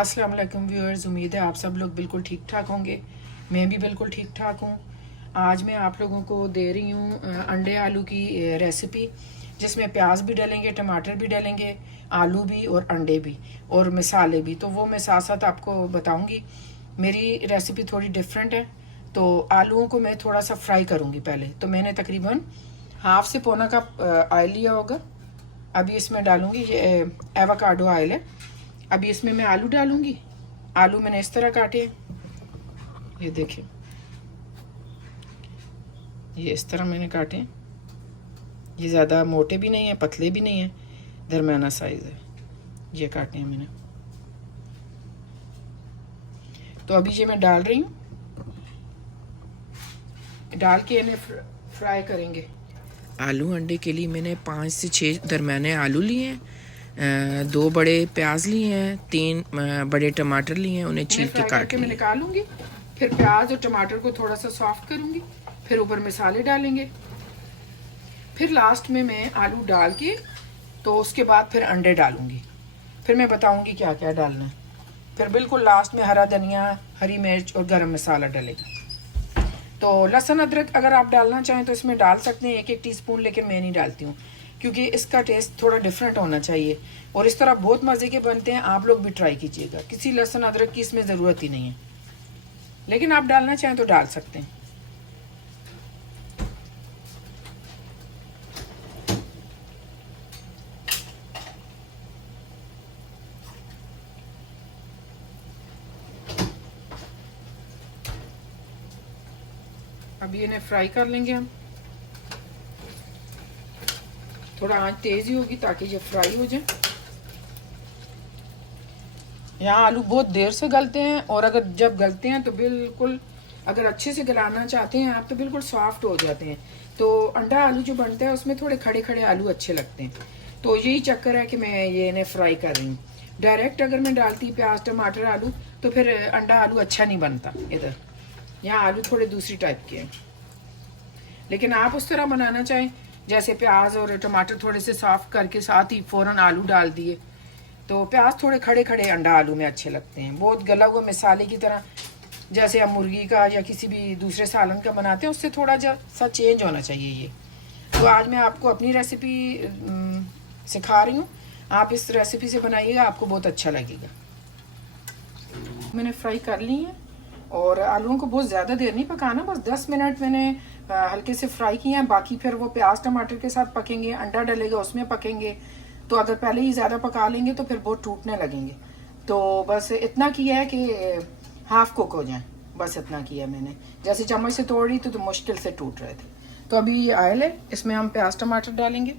अस्सलाम वालेकुम व्यूअर्स, उम्मीद है आप सब लोग बिल्कुल ठीक ठाक होंगे। मैं भी बिल्कुल ठीक ठाक हूँ। आज मैं आप लोगों को दे रही हूँ अंडे आलू की रेसिपी, जिसमें प्याज भी डालेंगे, टमाटर भी डालेंगे, आलू भी और अंडे भी और मसाले भी। तो वो मैं साथ साथ आपको बताऊँगी। मेरी रेसिपी थोड़ी डिफरेंट है। तो आलूओं को मैं थोड़ा सा फ्राई करूँगी पहले। तो मैंने तकरीबन हाफ से पौना कप ऑयल लिया होगा। अभी इसमें डालूँगी, ये एवोकाडो ऑयल है। अभी इसमें मैं आलू डालूंगी। आलू मैंने इस तरह काटे, ये देखिए, ये इस तरह मैंने काटे। ये ज़्यादा मोटे भी नहीं है, पतले भी नहीं है, दरमियाना साइज़ है। ये काटे हैं मैंने। तो अभी ये मैं डाल रही हूँ, डाल के इन्हें फ्राई करेंगे। आलू अंडे के लिए मैंने 5 से 6 दरमियाने आलू लिए हैं, 2 बड़े प्याज लिए हैं, 3 बड़े टमाटर लिए हैं, उन्हें छील के काट के मैं निकालूंगी। फिर प्याज और टमाटर को थोड़ा सा सॉफ्ट करूंगी, फिर ऊपर मसाले डालेंगे, फिर लास्ट में मैं आलू डाल के तो उसके बाद फिर अंडे डालूंगी। फिर मैं बताऊंगी क्या क्या डालना है। फिर बिल्कुल लास्ट में हरा धनिया, हरी मिर्च और गरम मसाला डलेगा। तो लहसुन अदरक अगर आप डालना चाहें तो इसमें डाल सकते हैं 1-1 टीस्पून, लेकिन मैं नहीं डालती हूँ क्योंकि इसका टेस्ट थोड़ा डिफरेंट होना चाहिए और इस तरह बहुत मज़े के बनते हैं। आप लोग भी ट्राई कीजिएगा। किसी लहसुन अदरक की इसमें ज़रूरत ही नहीं है, लेकिन आप डालना चाहें तो डाल सकते हैं। अभी इन्हें फ्राई कर लेंगे हम। थोड़ा आंच तेज ही होगी ताकि ये फ्राई हो जाए। यहाँ आलू बहुत देर से गलते हैं और अगर जब गलते हैं तो बिल्कुल, अगर अच्छे से गलाना चाहते हैं आप तो बिल्कुल सॉफ्ट हो जाते हैं। तो अंडा आलू जो बनता है उसमें थोड़े खड़े खड़े आलू अच्छे लगते हैं। तो यही चक्कर है कि मैं ये इन्हें फ्राई कर रही हूँ। डायरेक्ट अगर मैं डालती प्याज टमाटर आलू तो फिर अंडा आलू अच्छा नहीं बनता। इधर यहाँ आलू थोड़े दूसरी टाइप के हैं, लेकिन आप उस तरह बनाना चाहें जैसे प्याज और टमाटर थोड़े से सॉफ्ट करके साथ ही फ़ौरन आलू डाल दिए, तो प्याज थोड़े खड़े खड़े अंडा आलू में अच्छे लगते हैं। बहुत गला हुआ मसाले की तरह जैसे हम मुर्गी का या किसी भी दूसरे सालन का बनाते हैं उससे थोड़ा सा चेंज होना चाहिए ये। तो आज मैं आपको अपनी रेसिपी सिखा रही हूँ। आप इस रेसिपी से बनाइएगा, आपको बहुत अच्छा लगेगा। मैंने फ्राई कर ली है और आलूओं को बहुत ज़्यादा देर नहीं पकाना, बस 10 मिनट मैंने हल्के से फ्राई किए हैं। बाकी फिर वो प्याज टमाटर के साथ पकेंगे, अंडा डलेगा उसमें पकेंगे। तो अगर पहले ही ज़्यादा पका लेंगे तो फिर बहुत टूटने लगेंगे। तो बस इतना किया है कि हाफ कुक हो जाए, बस इतना किया मैंने। जैसे चम्मच से तोड़ रही तो मुश्किल से टूट रहे थे। तो अभी ये ऑयल है, इसमें हम प्याज टमाटर डालेंगे।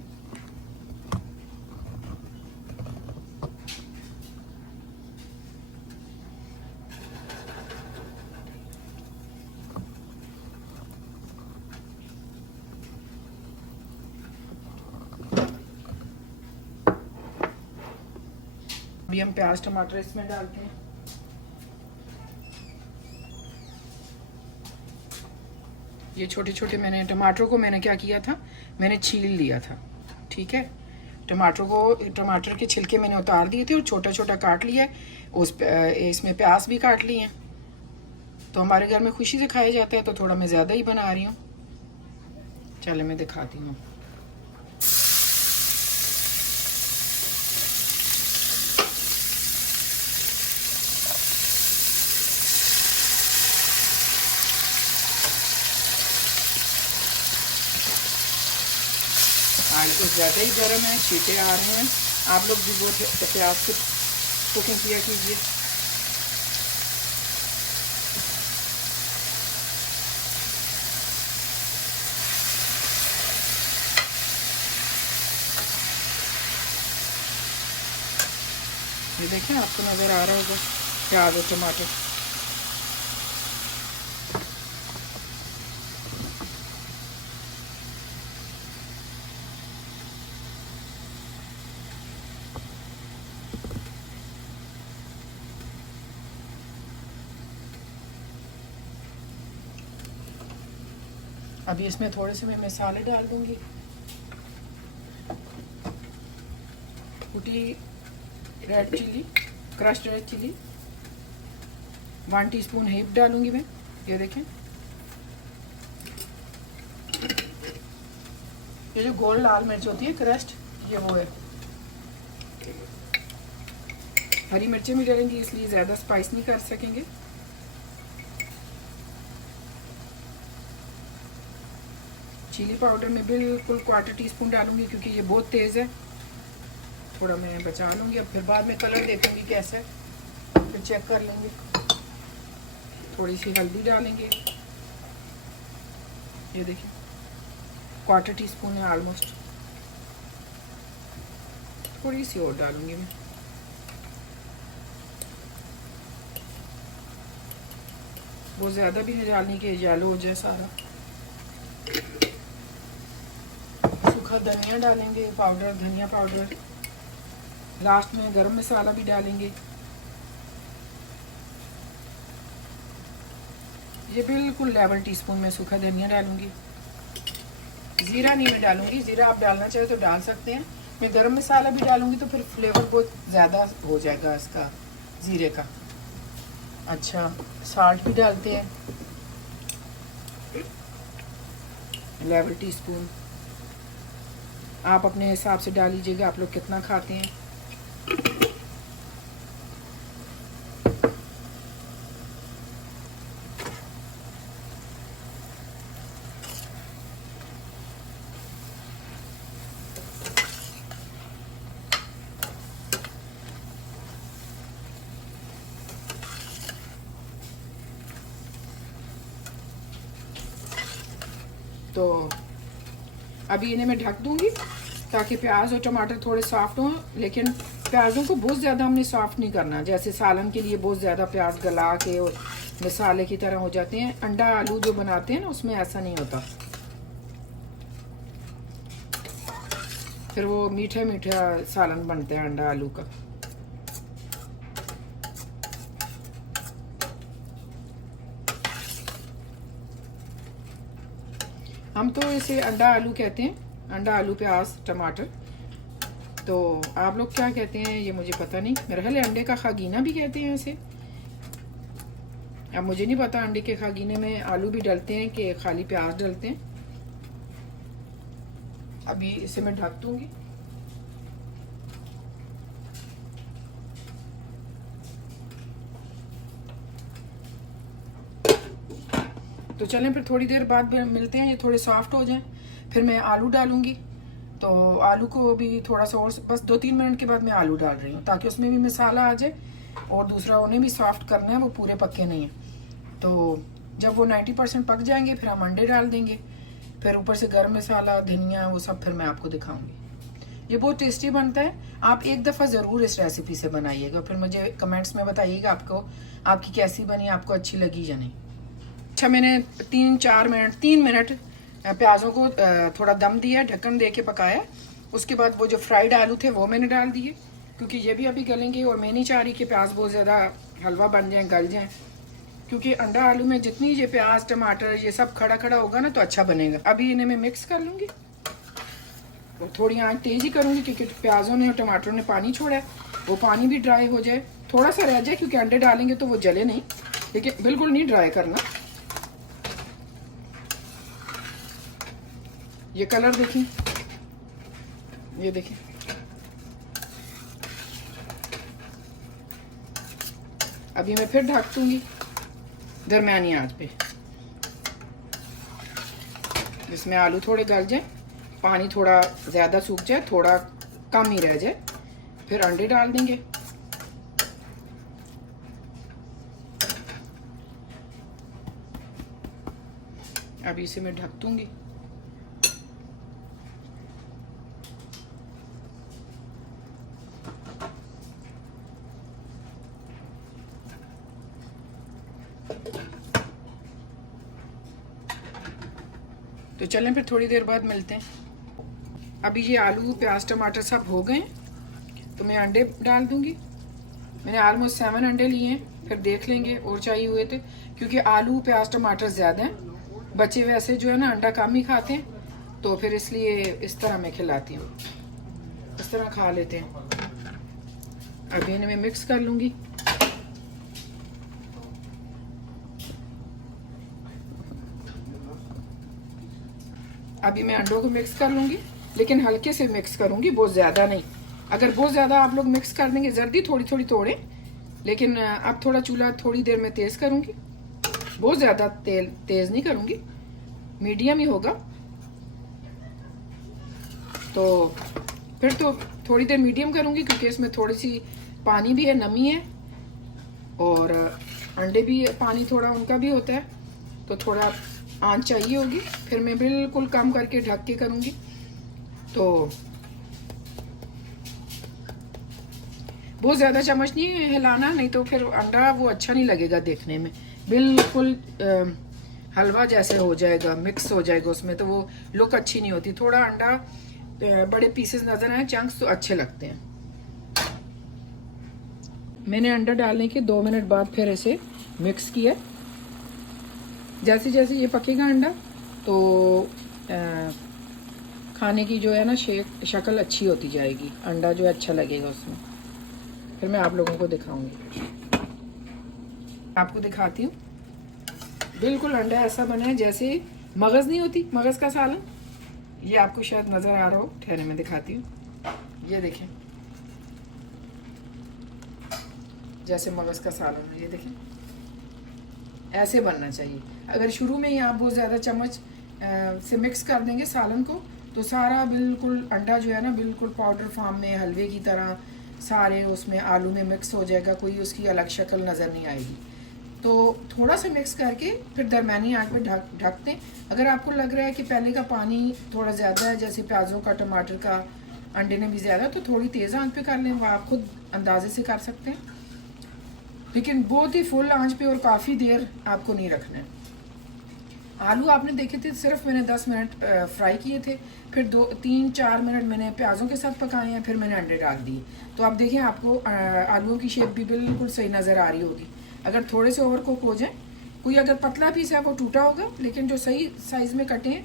अभी हम प्याज टमाटर इसमें डालते हैं। ये छोटे छोटे मैंने टमाटर को मैंने क्या किया था, मैंने छील लिया था। ठीक है, टमाटर के छिलके मैंने उतार दिए थे और छोटा छोटा काट लिया है। इसमें प्याज भी काट लिए हैं। तो हमारे घर में खुशी से खाया जाता है तो थोड़ा मैं ज़्यादा ही बना रही हूँ। चले मैं दिखाती हूँ। ऑयल कुछ ज़्यादा ही गर्म है, छींटे आ रहे हैं। आप लोग भी बहुत प्याज से कुकिंग किया कीजिए। ये देखें, आपको नज़र आ रहा होगा प्याज और टमाटर। अभी इसमें थोड़े से मैं मसाले डाल दूंगी। कुटी red chilli, crushed red chilli, 1 teaspoon हींग डालूंगी मैं, ये देखें। ये जो गोल लाल मिर्च होती है क्रस्ट, ये वो है। हरी मिर्चें भी डालेंगे इसलिए ज़्यादा स्पाइस नहीं कर सकेंगे। चिली पाउडर में बिल्कुल 1/4 टीस्पून डालूंगी क्योंकि ये बहुत तेज़ है, थोड़ा मैं बचा लूँगी। अब फिर बाद में कलर देखूंगी कैसे, फिर चेक कर लेंगे। थोड़ी सी हल्दी डालेंगे, ये देखिए 1/4 टीस्पून है ऑलमोस्ट। थोड़ी सी और डालूंगी मैं। बहुत ज़्यादा भी नहीं डालनी कि येलो हो जाए सारा। सूखा धनिया डालेंगे पाउडर, धनिया पाउडर। लास्ट में गरम मसाला भी डालेंगे। ये बिल्कुल 11 टीस्पून में सूखा धनिया डालूंगी। ज़ीरा नहीं मैं डालूंगी, ज़ीरा आप डालना चाहे तो डाल सकते हैं। मैं गरम मसाला भी डालूंगी तो फिर फ्लेवर बहुत ज़्यादा हो जाएगा इसका, ज़ीरे का। अच्छा, साल्ट भी डालते हैं 11 टीस्पून। आप अपने हिसाब से डाल लीजिएगा, आप लोग कितना खाते हैं। तो अभी इन्हें मैं ढक दूंगी ताकि प्याज और टमाटर थोड़े सॉफ्ट हों। लेकिन प्याज़ों को बहुत ज़्यादा हमने सॉफ्ट नहीं करना, जैसे सालन के लिए बहुत ज़्यादा प्याज गला के और मसाले की तरह हो जाते हैं। अंडा आलू जो बनाते हैं ना उसमें ऐसा नहीं होता, फिर वो मीठा मीठा सालन बनता है अंडा आलू का। हम तो इसे अंडा आलू कहते हैं, अंडा आलू प्याज टमाटर। तो आप लोग क्या कहते हैं ये मुझे पता नहीं। मेरा ख्याल है अंडे का खागीना भी कहते हैं इसे। अब मुझे नहीं पता अंडे के खागीने में आलू भी डलते हैं कि खाली प्याज डलते हैं। अभी इसे मैं ढक दूंगी। तो चलें फिर थोड़ी देर बाद मिलते हैं, ये थोड़े सॉफ्ट हो जाएं, फिर मैं आलू डालूंगी। तो आलू को भी थोड़ा सा और बस 2-3 मिनट के बाद मैं आलू डाल रही हूँ ताकि उसमें भी मसाला आ जाए। और दूसरा उन्हें भी सॉफ्ट करना है, वो पूरे पक्के नहीं हैं। तो जब वो 90% पक जाएंगे फिर हम अंडे डाल देंगे, फिर ऊपर से गर्म मसाला धनिया वो सब फिर मैं आपको दिखाऊंगी। ये बहुत टेस्टी बनता है। आप एक दफ़ा ज़रूर इस रेसिपी से बनाइएगा, फिर मुझे कमेंट्स में बताइएगा आपको आपकी कैसी बनी, आपको अच्छी लगी या नहीं। अच्छा, मैंने 3 मिनट प्याज़ों को थोड़ा दम दिया, ढक्कन दे के पकाया। उसके बाद वो जो फ्राइड आलू थे वो मैंने डाल दिए क्योंकि ये भी अभी गलेंगे। और मैं नहीं चाह रही कि प्याज बहुत ज़्यादा हलवा बन जाए, गल जाए, क्योंकि अंडा आलू में जितनी ये प्याज टमाटर ये सब खड़ा खड़ा होगा ना तो अच्छा बनेगा। अभी इन्हें मैं मिक्स कर लूँगी और थोड़ी आँच तेज़ ही करूँगी क्योंकि प्याज़ों ने और टमाटरों ने पानी छोड़ा है। वो पानी भी ड्राई हो जाए, थोड़ा सा रह जाए क्योंकि अंडे डालेंगे तो वो जले नहीं, लेकिन बिल्कुल नहीं ड्राई करना। ये कलर देखें, ये देखें। अभी मैं फिर ढक दूंगी दरमियानी आंच पे, जिसमें आलू थोड़े गल जाए, पानी थोड़ा ज़्यादा सूख जाए, थोड़ा कम ही रह जाए, फिर अंडे डाल देंगे। अभी इसे मैं ढक दूंगी। तो चलें फिर थोड़ी देर बाद मिलते हैं। अभी ये आलू प्याज टमाटर सब हो गए तो मैं अंडे डाल दूंगी। मैंने ऑलमोस्ट 7 अंडे लिए हैं, फिर देख लेंगे और चाहिए हुए थे, क्योंकि आलू प्याज टमाटर ज़्यादा हैं। बच्चे वैसे जो है ना अंडा कम ही खाते हैं, तो फिर इसलिए इस तरह मैं खिलाती हूँ, इस तरह खा लेते हैं। अभी इन्हें मैं मिक्स कर लूँगी। अभी मैं अंडों को मिक्स कर लूँगी, लेकिन हल्के से मिक्स करूँगी, बहुत ज़्यादा नहीं। अगर बहुत ज़्यादा आप लोग मिक्स कर देंगे, जर्दी थोड़ी थोड़ी तोड़ें, लेकिन अब थोड़ा चूल्हा थोड़ी देर में तेज़ करूँगी। बहुत ज़्यादा तेज़ नहीं करूँगी, मीडियम ही होगा। तो फिर तो थोड़ी देर मीडियम करूँगी, क्योंकि इसमें थोड़ी सी पानी भी है, नमी है, और अंडे भी पानी थोड़ा उनका भी होता है, तो थोड़ा आंच चाहिए होगी। फिर मैं बिल्कुल कम करके ढक के करूँगी। तो बहुत ज़्यादा चम्मच नहीं हिलाना, नहीं तो फिर अंडा वो अच्छा नहीं लगेगा देखने में, बिल्कुल हलवा जैसे हो जाएगा, मिक्स हो जाएगा उसमें, तो वो लुक अच्छी नहीं होती। थोड़ा अंडा बड़े पीसेस नज़र आए, चंक्स, तो अच्छे लगते हैं। मैंने अंडा डालने के 2 मिनट बाद फिर इसे मिक्स किया। जैसे जैसे ये पकेगा अंडा, तो खाने की जो है ना शक्ल अच्छी होती जाएगी, अंडा जो है अच्छा लगेगा उसमें। फिर मैं आप लोगों को दिखाऊंगी, आपको दिखाती हूँ। बिल्कुल अंडा ऐसा बना है जैसे मगज़ नहीं होती, मगज़ का सालन, ये आपको शायद नज़र आ रहा हो, ठहरे मैं दिखाती हूँ। ये देखें, जैसे मगज़ का सालन है, ये देखें, ऐसे बनना चाहिए। अगर शुरू में ही आप बहुत ज़्यादा चम्मच से मिक्स कर देंगे सालन को, तो सारा बिल्कुल अंडा जो है ना बिल्कुल पाउडर फॉर्म में, हलवे की तरह सारे उसमें आलू में मिक्स हो जाएगा, कोई उसकी अलग शक्ल नज़र नहीं आएगी। तो थोड़ा सा मिक्स करके फिर दरमियानी आंच पे ढक दें। अगर आपको लग रहा है कि पहले का पानी थोड़ा ज़्यादा है, जैसे प्याज़ों का, टमाटर का, अंडे ने भी ज़्यादा, तो थोड़ी तेज़ आंच पे कर लें, वो आप खुद अंदाजे से कर सकते हैं। लेकिन बहुत ही फुल आंच पे और काफ़ी देर आपको नहीं रखना है। आलू आपने देखे थे, सिर्फ मैंने 10 मिनट फ्राई किए थे, फिर 2-3-4 मिनट मैंने प्याज़ों के साथ पकाए हैं, फिर मैंने अंडे डाल दिए। तो आप देखें, आपको आलूओं की शेप भी बिल्कुल सही नज़र आ रही होगी। अगर थोड़े से ओवर कुक हो जाए, कोई अगर पतला पीस है वो टूटा होगा, लेकिन जो सही साइज़ में कटे हैं,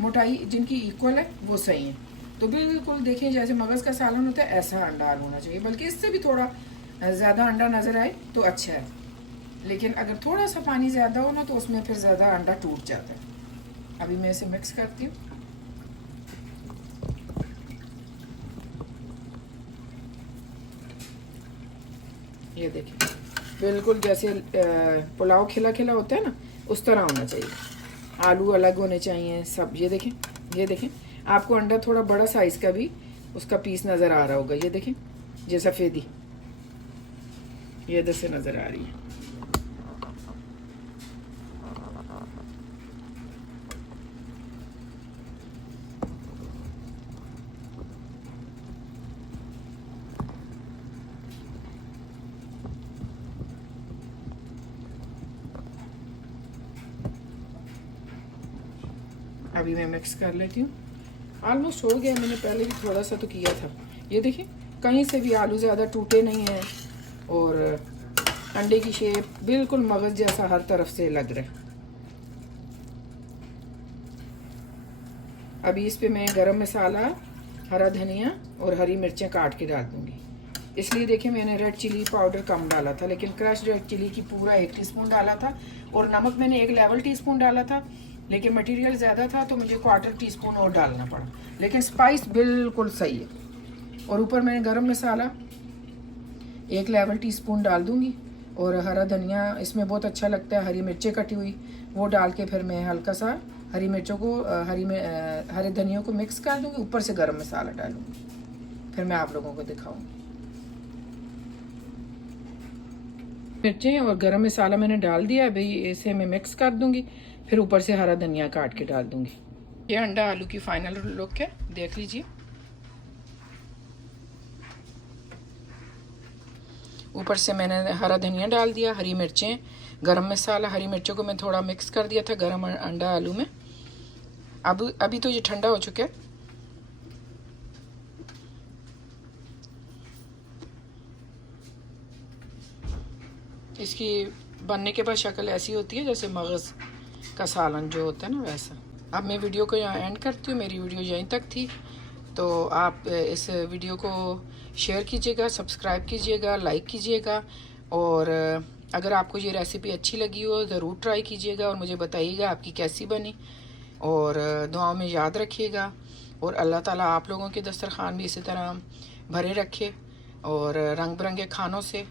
मोटाई जिनकी इक्वल है, वो सही है। तो बिल्कुल देखें, जैसे मगज़ का सालन होता है, ऐसा अंडा आलू होना चाहिए, बल्कि इससे भी थोड़ा ज़्यादा अंडा नज़र आए तो अच्छा है। लेकिन अगर थोड़ा सा पानी ज़्यादा हो ना, तो उसमें फिर ज़्यादा अंडा टूट जाता है। अभी मैं इसे मिक्स करती हूँ। ये देखिए, बिल्कुल जैसे पुलाव खिला खिला होता है ना, उस तरह होना चाहिए। आलू अलग होने चाहिए सब। ये देखें, ये देखें, आपको अंडा थोड़ा बड़ा साइज़ का भी उसका पीस नज़र आ रहा होगा। ये देखें, ये सफ़ेदी ये इधर से नज़र आ रही है। अभी मैं मिक्स कर लेती हूँ। ऑलमोस्ट हो गया, मैंने पहले भी थोड़ा सा तो किया था। ये देखिए, कहीं से भी आलू ज़्यादा टूटे नहीं हैं, और अंडे की शेप बिल्कुल मगज़ जैसा हर तरफ से लग रहा है। अभी इस पे मैं गरम मसाला, हरा धनिया और हरी मिर्चें काट के डाल दूँगी। इसलिए देखिए, मैंने रेड चिली पाउडर कम डाला था, लेकिन क्रश रेड चिली की पूरा 1 टीस्पून डाला था, और नमक मैंने 1 लेवल टीस्पून डाला था, लेकिन मटेरियल ज़्यादा था तो मुझे 1/4 टीस्पून और डालना पड़ा, लेकिन स्पाइस बिल्कुल सही है। और ऊपर मैंने गरम मसाला 1 लेवल टीस्पून डाल दूँगी, और हरा धनिया इसमें बहुत अच्छा लगता है, हरी मिर्चें कटी हुई वो डाल के फिर मैं हल्का सा हरी मिर्चों को हरे धनियों को मिक्स कर दूँगी, ऊपर से गरम मसाला डालूँगी। फिर मैं आप लोगों को दिखाऊँगी। मिर्चें और गरम मसाला मैंने डाल दिया, अभी इसे मैं मिक्स कर दूँगी, फिर ऊपर से हरा धनिया काट के डाल दूँगी। ये अंडा आलू की फाइनल लुक है, देख लीजिए। ऊपर से मैंने हरा धनिया डाल दिया, हरी मिर्चें, गरम मसाला, हरी मिर्चों को मैं थोड़ा मिक्स कर दिया था गरम अंडा आलू में। अब अभी तो ये ठंडा हो चुका है। इसकी बनने के बाद शक्ल ऐसी होती है जैसे मगज़ का सालन जो होता है ना, वैसा। अब मैं वीडियो को यहाँ एंड करती हूँ। मेरी वीडियो यहीं तक थी, तो आप इस वीडियो को शेयर कीजिएगा, सब्सक्राइब कीजिएगा, लाइक कीजिएगा, और अगर आपको ये रेसिपी अच्छी लगी हो ज़रूर ट्राई कीजिएगा और मुझे बताइएगा आपकी कैसी बनी। और दुआओं में याद रखिएगा। और अल्लाह ताला आप लोगों के दस्तरखान भी इसी तरह भरे रखे और रंग बिरंगे खानों से।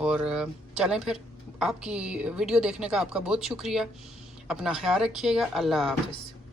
और चलें फिर, आपकी वीडियो देखने का आपका बहुत शुक्रिया। अपना ख्याल रखिएगा। अल्लाह हाफ़िज़।